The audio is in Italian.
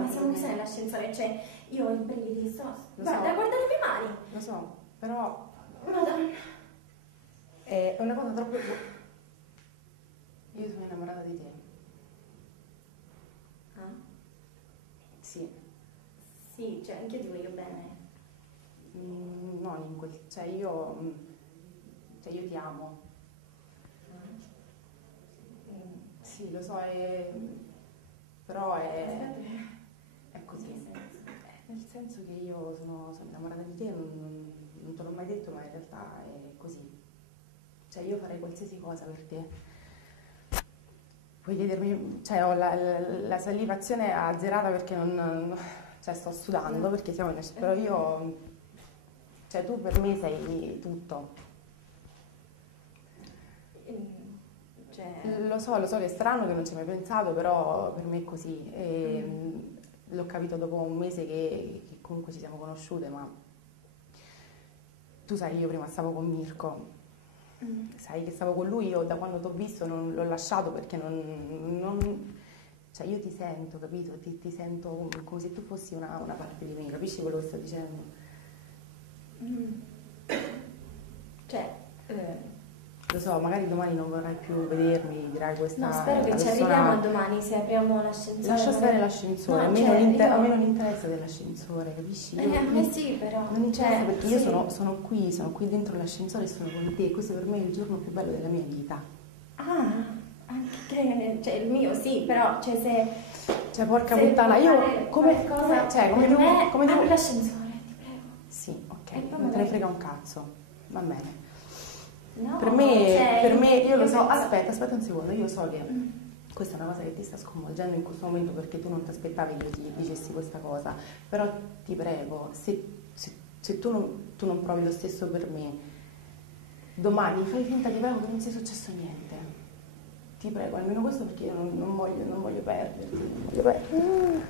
ma siamo chiusi nell'ascensore, cioè io ho i brividi, guarda, so. guarda le mie mani. Lo so, però Madonna. è una cosa troppo... Io sono innamorata di te. Ah? Sì. Sì, cioè anche io ti voglio bene. Non in quel... cioè io ti amo. Sì, lo so, però è così. Nel senso che io sono innamorata di te, non te l'ho mai detto, ma in realtà è così. Cioè io farei qualsiasi cosa per te. Puoi chiedermi, cioè ho la salivazione azzerata perché cioè sto sudando perché siamo in... però io, cioè tu per me sei tutto. Cioè... Lo so che è strano che non ci hai mai pensato, però per me è così. L'ho capito dopo un mese che comunque ci siamo conosciute, ma tu sai, io prima stavo con Mirko. Sai che stavo con lui, io da quando ti ho visto non l'ho lasciato perché cioè io ti sento, capito? Ti sento come se tu fossi una parte di me, capisci quello che sto dicendo? Cioè, lo so, magari domani non vorrai più vedermi, dirai questa... no, spero che ci arriviamo a domani se apriamo l'ascensore. Lascia stare l'ascensore, no, a me non interessa dell'ascensore, capisci? A me sì, però. Non interessa perché io sì. sono qui dentro l'ascensore e sono con te, questo per me è il giorno più bello della mia vita. Ah, anche te, cioè il mio sì, però, cioè se... Cioè porca puttana, io come devo... Apri l'ascensore, ti prego. Sì, ok, E poi non te ne magari- frega un cazzo, va bene. No, Per me, io lo so, penso- aspetta un secondo, io so che questa è una cosa che ti sta sconvolgendo in questo momento perché tu non ti aspettavi che io ti dicessi questa cosa, però ti prego, se tu non provi lo stesso per me, domani fai finta di prego che non sia successo niente. Ti prego, almeno questo perché io non voglio perderti, non voglio perderti.